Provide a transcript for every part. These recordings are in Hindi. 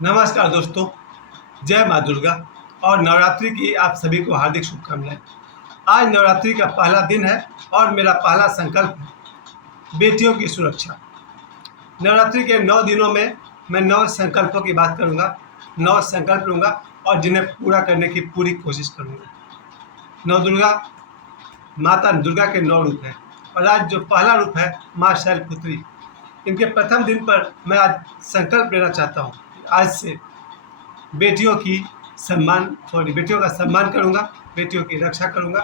नमस्कार दोस्तों, जय माँ दुर्गा और नवरात्रि की आप सभी को हार्दिक शुभकामनाएं। आज नवरात्रि का पहला दिन है और मेरा पहला संकल्प है बेटियों की सुरक्षा। नवरात्रि के 9 दिनों में मैं 9 संकल्पों की बात करूंगा, 9 संकल्प लूंगा और जिन्हें पूरा करने की पूरी कोशिश करूंगा। नौ दुर्गा माता दुर्गा के 9 रूप हैं और आज जो पहला रूप है माँ शैलपुत्री। इनके प्रथम दिन पर मैं आज संकल्प लेना चाहता हूँ। आज से बेटियों का सम्मान करूंगा, बेटियों की रक्षा करूंगा।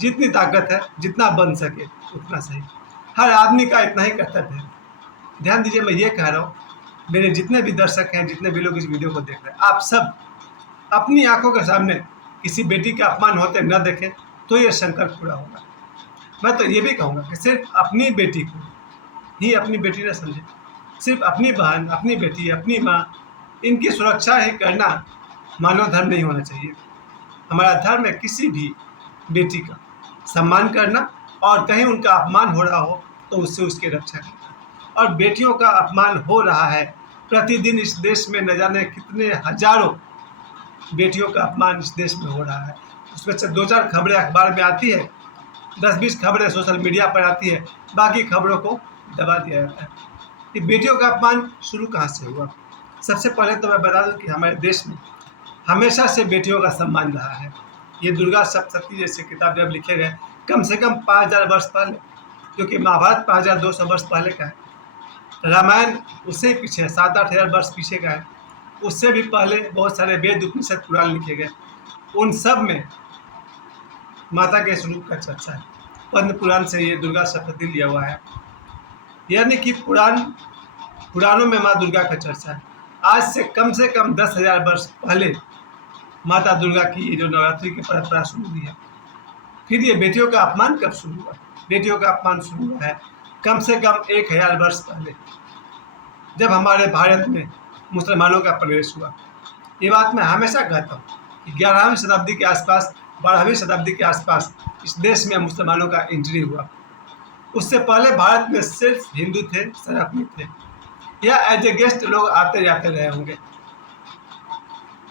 जितनी ताकत है, जितना बन सके उतना सही। हर आदमी का इतना ही कर्तव्य है। ध्यान दीजिए, मैं ये कह रहा हूँ, मेरे जितने भी दर्शक हैं, जितने भी लोग इस वीडियो को देख रहे हैं, आप सब अपनी आंखों के सामने किसी बेटी का अपमान होते न देखें तो ये संकल्प पूरा होगा। मैं तो ये भी कहूँगा कि सिर्फ अपनी बेटी को ही अपनी बेटी न समझे, सिर्फ अपनी बहन, अपनी बेटी, अपनी माँ, इनकी सुरक्षा ही करना मानव धर्म नहीं होना चाहिए। हमारा धर्म है किसी भी बेटी का सम्मान करना और कहीं उनका अपमान हो रहा हो तो उससे उसकी रक्षा करना। और बेटियों का अपमान हो रहा है प्रतिदिन इस देश में, न जाने कितने हजारों बेटियों का अपमान इस देश में हो रहा है। उसमें से 2-4 खबरें अखबार में आती है, 10-20 खबरें सोशल मीडिया पर आती है, बाकी खबरों को दबा दिया जाता है। कि बेटियों का अपमान शुरू कहाँ से हुआ? सबसे पहले तो मैं बता दूं कि हमारे देश में हमेशा से बेटियों का सम्मान रहा है। ये दुर्गा सप्तशती जैसे किताब जब लिखे गए, कम से कम 5000 वर्ष पहले, क्योंकि महाभारत 5200 वर्ष पहले का है, रामायण उससे ही पीछे 7-8 हज़ार वर्ष पीछे का है, उससे भी पहले बहुत सारे वेद, उपनिषद, पुराण लिखे गए। उन सब में माता के स्वरूप का चर्चा है। पद्म पुराण से ये दुर्गा सप्तशती लिया हुआ है, यानी कि पुराणों में माँ दुर्गा का चर्चा है। आज से कम 10,000 वर्ष पहले माता दुर्गा की जो नवरात्रि की परंपरा शुरू हुई है। फिर ये बेटियों का अपमान कब शुरू हुआ? बेटियों का अपमान शुरू हुआ है कम से कम 1000 वर्ष पहले, जब हमारे भारत में मुसलमानों का प्रवेश हुआ। ये बात मैं हमेशा कहता हूँ कि 11वीं शताब्दी के आसपास, 12वीं शताब्दी के आसपास इस देश में मुसलमानों का एंट्री हुआ। उससे पहले भारत में सिर्फ हिंदू थे, सनातनी थे, या एज ए गेस्ट लोग आते जाते रहे होंगे।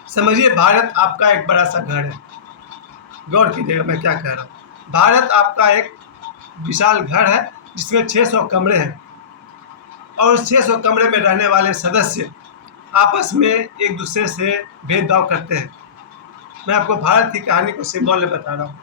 समझिए, भारत आपका एक बड़ा सा घर है। गौर कीजिएगा मैं क्या कह रहा हूँ। भारत आपका एक विशाल घर है जिसमें 600 कमरे हैं और उस 600 कमरे में रहने वाले सदस्य आपस में एक दूसरे से भेदभाव करते हैं। मैं आपको भारत की कहानी को सिंबल में बता रहा हूँ।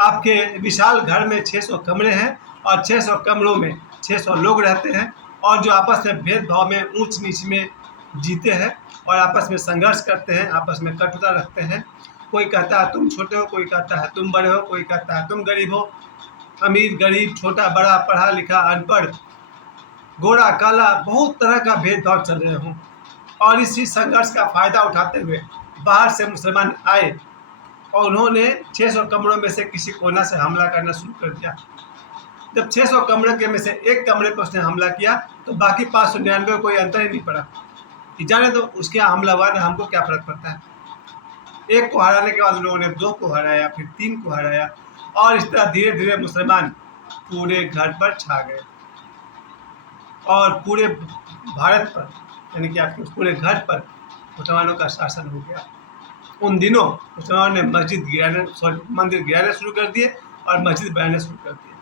आपके विशाल घर में 600 कमरे हैं और 600 कमरों में 600 लोग रहते हैं और जो आपस में भेदभाव में, ऊंच नीच में जीते हैं और आपस में संघर्ष करते हैं, आपस में कटुता रखते हैं। कोई कहता है तुम छोटे हो, कोई कहता है तुम बड़े हो, कोई कहता है तुम गरीब हो, अमीर गरीब, छोटा बड़ा, पढ़ा लिखा अनपढ़, गोरा काला, बहुत तरह का भेदभाव चल रहे हों। और इसी संघर्ष का फायदा उठाते हुए बाहर से मुसलमान आए और उन्होंने 600 कमरों में से किसी कोना से हमला करना शुरू कर दिया। जब 600 कमरे के में से एक कमरे पर उसने हमला किया तो बाकी 599 को कोई अंतर ही नहीं पड़ा कि जाने तो उसके यहाँ हमला हुआ ना, हमको क्या फर्क पड़ता है। एक को हराने के बाद लोगों ने 2 को हराया, फिर 3 को हराया और इस तरह धीरे धीरे मुसलमान पूरे घर पर छा गए और पूरे भारत पर, यानी कि आपके पूरे घर पर मुसलमानों का शासन हो गया। उन दिनों मुसलमानों ने मंदिर गिराने शुरू कर दिए और मस्जिद बनाने शुरू कर दिए।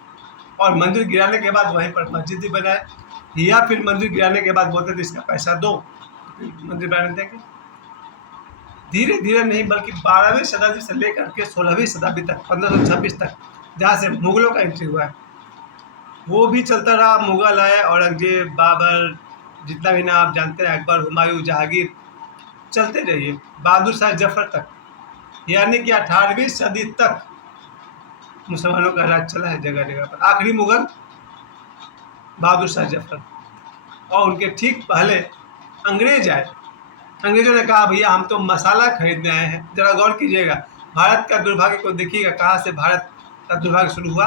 और मंदिर गिराने के बाद वहीं पर मस्जिद ही बनाए, या फिर मंदिर गिराने के बाद बोलते थे इसका पैसा दो मंदिर बनाने देंगे। धीरे धीरे नहीं, बल्कि 12वीं शताब्दी से लेकर के 16वीं शताब्दी तक, 1526 तक, जहाँ से मुगलों का एंट्री हुआ है, वो भी चलता रहा। मुगल आए, औरंगजेब, बाबर, जितना भी नाम आप जानते हैं, अकबर, हुमायूं, जहांगीर, चलते रहिए बहादुर शाह जफर तक, यानी कि 18वीं सदी तक मुसलमानों का राज चला है जगह जगह पर। आखिरी मुगल बहादुर शाह जफर, और उनके ठीक पहले अंग्रेज आए। अंग्रेजों ने कहा भैया हम तो मसाला खरीदने आए हैं। जरा गौर कीजिएगा, भारत का दुर्भाग्य को देखिएगा, कहाँ से भारत का दुर्भाग्य शुरू हुआ।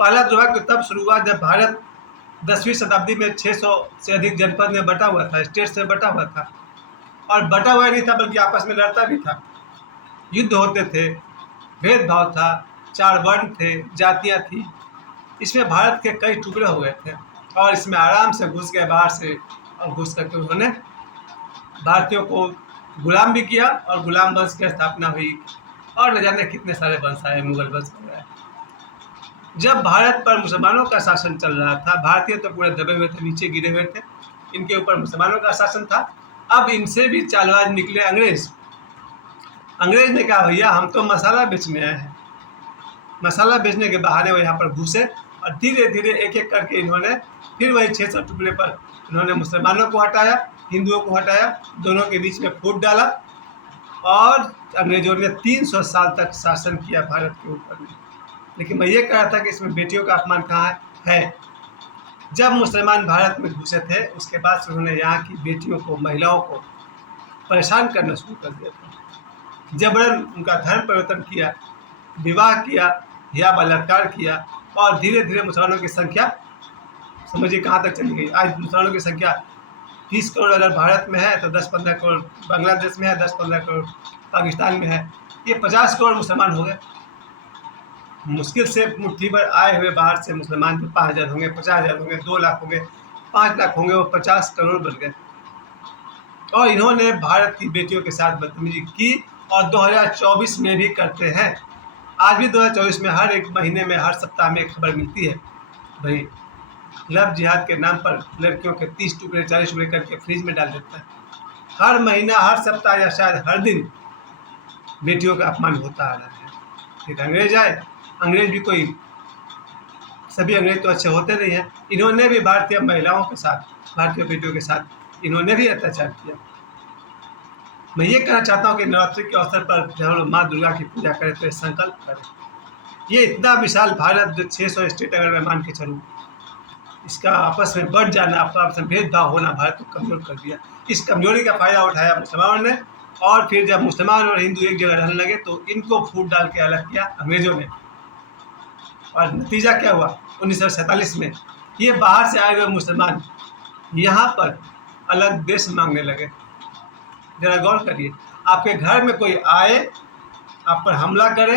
पहला दुर्भाग्य तो तब शुरू हुआ जब भारत 10वीं शताब्दी में 600 से अधिक जनपद में बटा हुआ था, स्टेट्स में बटा हुआ था। और बटा हुआ नहीं था बल्कि आपस में लड़ता भी था, युद्ध होते थे, भेदभाव था, 4 वर्ण थे, जातियाँ थी। इसमें भारत के कई टुकड़े हो गए थे और इसमें आराम से घुस गए बाहर से, और घुस करके उन्होंने भारतीयों को गुलाम भी किया और गुलाम वंश की स्थापना हुई और न जाने कितने सारे वंश आए, मुगल वंश वगैरह। जब भारत पर मुसलमानों का शासन चल रहा था, भारतीय तो पूरे दबे हुए थे, नीचे गिरे हुए थे, इनके ऊपर मुसलमानों का शासन था। अब इनसे भी चालबाज निकले अंग्रेज। अंग्रेज ने कहा भैया हम तो मसाला बेचने आए हैं। मसाला बेचने के बहाने वो यहाँ पर घुसे और धीरे धीरे एक एक करके इन्होंने फिर वही 600 टुकड़े पर इन्होंने मुसलमानों को हटाया, हिंदुओं को हटाया, दोनों के बीच में फूट डाला और अंग्रेजों ने 300 साल तक शासन किया भारत के ऊपर में। लेकिन मैं ये कह रहा था कि इसमें बेटियों का अपमान कहाँ है। जब मुसलमान भारत में घुसे थे उसके बाद से उन्होंने यहाँ की बेटियों को, महिलाओं को परेशान करना शुरू कर दिया था। जबरन उनका धर्म परिवर्तन किया, विवाह किया या बलात्कार किया और धीरे धीरे मुसलमानों की संख्या समझिए कहाँ तक चली गई। आज मुसलमानों की संख्या 30 करोड़ अगर भारत में है तो 10-15 करोड़ बांग्लादेश में है, 10-15 करोड़ पाकिस्तान में है, ये 50 करोड़ मुसलमान हो गए। मुश्किल से मुट्ठी भर आए हुए बाहर से मुसलमान 5,000 होंगे, 50,000 होंगे, 2 लाख होंगे, 5 लाख होंगे, वो 50 करोड़ बन गए। और इन्होंने भारत की बेटियों के साथ बदतमीजी की और 2024 में भी करते हैं। आज भी 2024 में हर एक महीने में, हर सप्ताह में एक खबर मिलती है भाई लव जिहाद के नाम पर लड़कियों के 30 टुकड़े 40 टुकड़े करके फ्रिज में डाल देता है। हर महीना, हर सप्ताह या शायद हर दिन बेटियों का अपमान होता आ रहा है। फिर अंग्रेज आए, अंग्रेज भी कोई, सभी अंग्रेज तो अच्छे होते नहीं हैं, इन्होंने भी भारतीय महिलाओं के साथ, भारतीय बेटियों के साथ इन्होंने भी अत्याचार किया। मैं ये कहना चाहता हूँ कि नवरात्रि के अवसर पर जब हम लोग माँ दुर्गा की पूजा करें तो ये संकल्प करें। ये इतना विशाल भारत जो 600 स्टेट अगर मैं मान के चलूँ, इसका आपस में बढ़ जाना, आपस में भेदभाव होना भारत को कमज़ोर कर दिया। इस कमजोरी का फ़ायदा उठाया मुसलमानों ने और फिर जब मुसलमान और हिंदू एक जगह रहने लगे तो इनको फूट डाल के अलग किया अंग्रेज़ों ने। और नतीजा क्या हुआ 1947 में, ये बाहर से आए हुए मुसलमान यहाँ पर अलग देश मांगने लगे। जरा गौर करिए, आपके घर में कोई आए, आप पर हमला करे,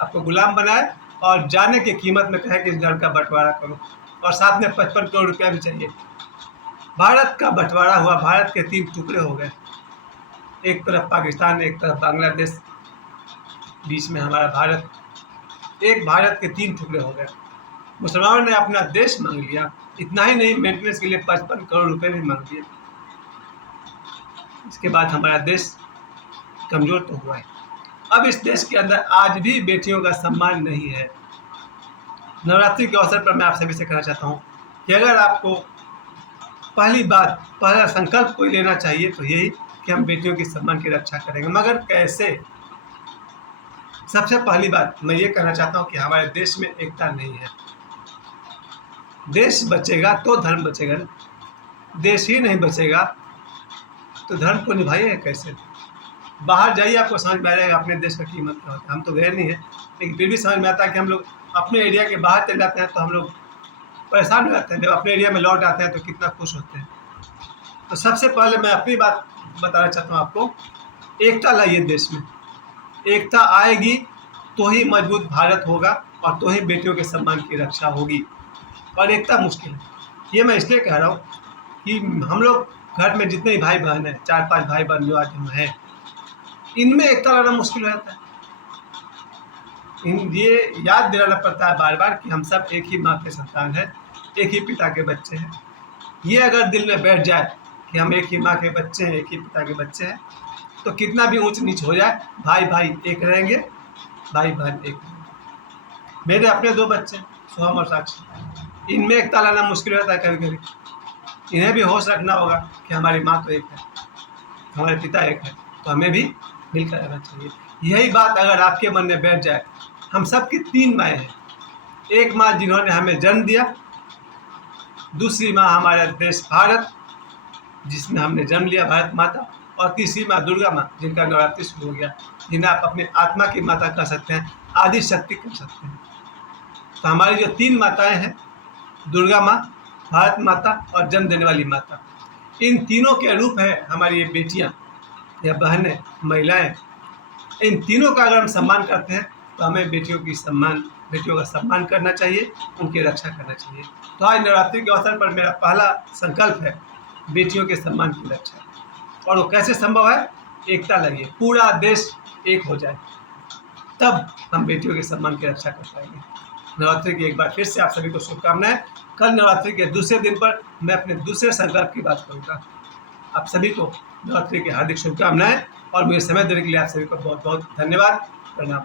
आपको गुलाम बनाए और जाने की कीमत में कहे कि इस घर का बंटवारा करो और साथ में 55 करोड़ रुपया भी चाहिए। भारत का बंटवारा हुआ, भारत के 3 टुकड़े हो गए, एक तरफ पाकिस्तान, एक तरफ बांग्लादेश, बीच में हमारा भारत। एक भारत के 3 टुकड़े हो गए। मुसलमानों ने अपना देश मांग लिया, इतना ही नहीं मेंटेनेंस के लिए 55 करोड़ रुपए भी मांग दिए। इसके बाद हमारा देश कमज़ोर तो हुआ है। अब इस देश के अंदर आज भी बेटियों का सम्मान नहीं है। नवरात्रि के अवसर पर मैं आप सभी से कहना चाहता हूँ कि अगर आपको पहला संकल्प कोई लेना चाहिए तो यही कि हम बेटियों की सम्मान की रक्षा करेंगे। मगर कैसे? सबसे पहली बात मैं ये कहना चाहता हूँ कि हमारे देश में एकता नहीं है। देश बचेगा तो धर्म बचेगा ना, देश ही नहीं बचेगा तो धर्म को निभाइएगा कैसे? बाहर जाइए, आपको समझ में आ जाएगा अपने देश का कीमत क्या होता है। हम तो गए नहीं हैं, लेकिन फिर भी समझ में आता है कि हम लोग अपने एरिया के बाहर चले जाते हैं तो हम लोग परेशान हो जाते हैं, जब अपने एरिया में लौट आते हैं तो कितना खुश होते हैं। तो सबसे पहले मैं अपनी बात बताना चाहता हूँ आपको, एकता लाइए देश में। एकता आएगी तो ही मजबूत भारत होगा और तो ही बेटियों के सम्मान की रक्षा होगी। और एकता मुश्किल है, ये मैं इसलिए कह रहा हूँ कि हम लोग घर में जितने भाई बहन हैं, 4-5 भाई बहन जो आज हम हैं, इनमें एकता लाना मुश्किल हो जाता है। ये याद दिलाना पड़ता है बार बार कि हम सब एक ही माँ के संतान हैं, एक ही पिता के बच्चे हैं। ये अगर दिल में बैठ जाए कि हम एक ही माँ के बच्चे हैं, एक ही पिता के बच्चे हैं, तो कितना भी ऊंच नीच हो जाए भाई भाई एक रहेंगे, भाई बहन एक रहेंगे। मेरे अपने 2 बच्चे हैं, सोहम और साक्षी, इनमें एकता लाना मुश्किल होता है कभी कभी। इन्हें भी होश रखना होगा कि हमारी माँ तो एक है, हमारे पिता एक है, तो हमें भी मिलकर रहना चाहिए। यही बात अगर आपके मन में बैठ जाए, हम सब की 3 माएँ हैं। एक माँ जिन्होंने हमें जन्म दिया, दूसरी माँ हमारा देश भारत जिसमें हमने जन्म लिया, भारत माता, और तीसरी माँ दुर्गा माँ जिनका नवरात्रि शुरू हो गया, जिन्हें आप अपनी आत्मा की माता कह सकते हैं, आदि शक्ति कह सकते हैं। तो हमारी जो 3 माताएं हैं, दुर्गा माँ, भारत माता और जन्म देने वाली माता, इन तीनों के रूप है हमारी ये बेटियाँ या बहनें, महिलाएं। इन तीनों का अगर हम सम्मान करते हैं तो हमें बेटियों का सम्मान करना चाहिए, उनकी रक्षा करना चाहिए। तो आज नवरात्रि के अवसर पर मेरा पहला संकल्प है बेटियों के सम्मान की रक्षा। और वो कैसे संभव है? एकता लाइए, पूरा देश एक हो जाए, तब हम बेटियों के सम्मान की रक्षा कर पाएंगे। नवरात्रि की एक बार फिर से आप सभी को शुभकामनाएं। कल नवरात्रि के दूसरे दिन पर मैं अपने दूसरे संकल्प की बात करूँगा। आप सभी को नवरात्रि की हार्दिक शुभकामनाएं और मुझे समय देने के लिए आप सभी को बहुत बहुत धन्यवाद। प्रणाम।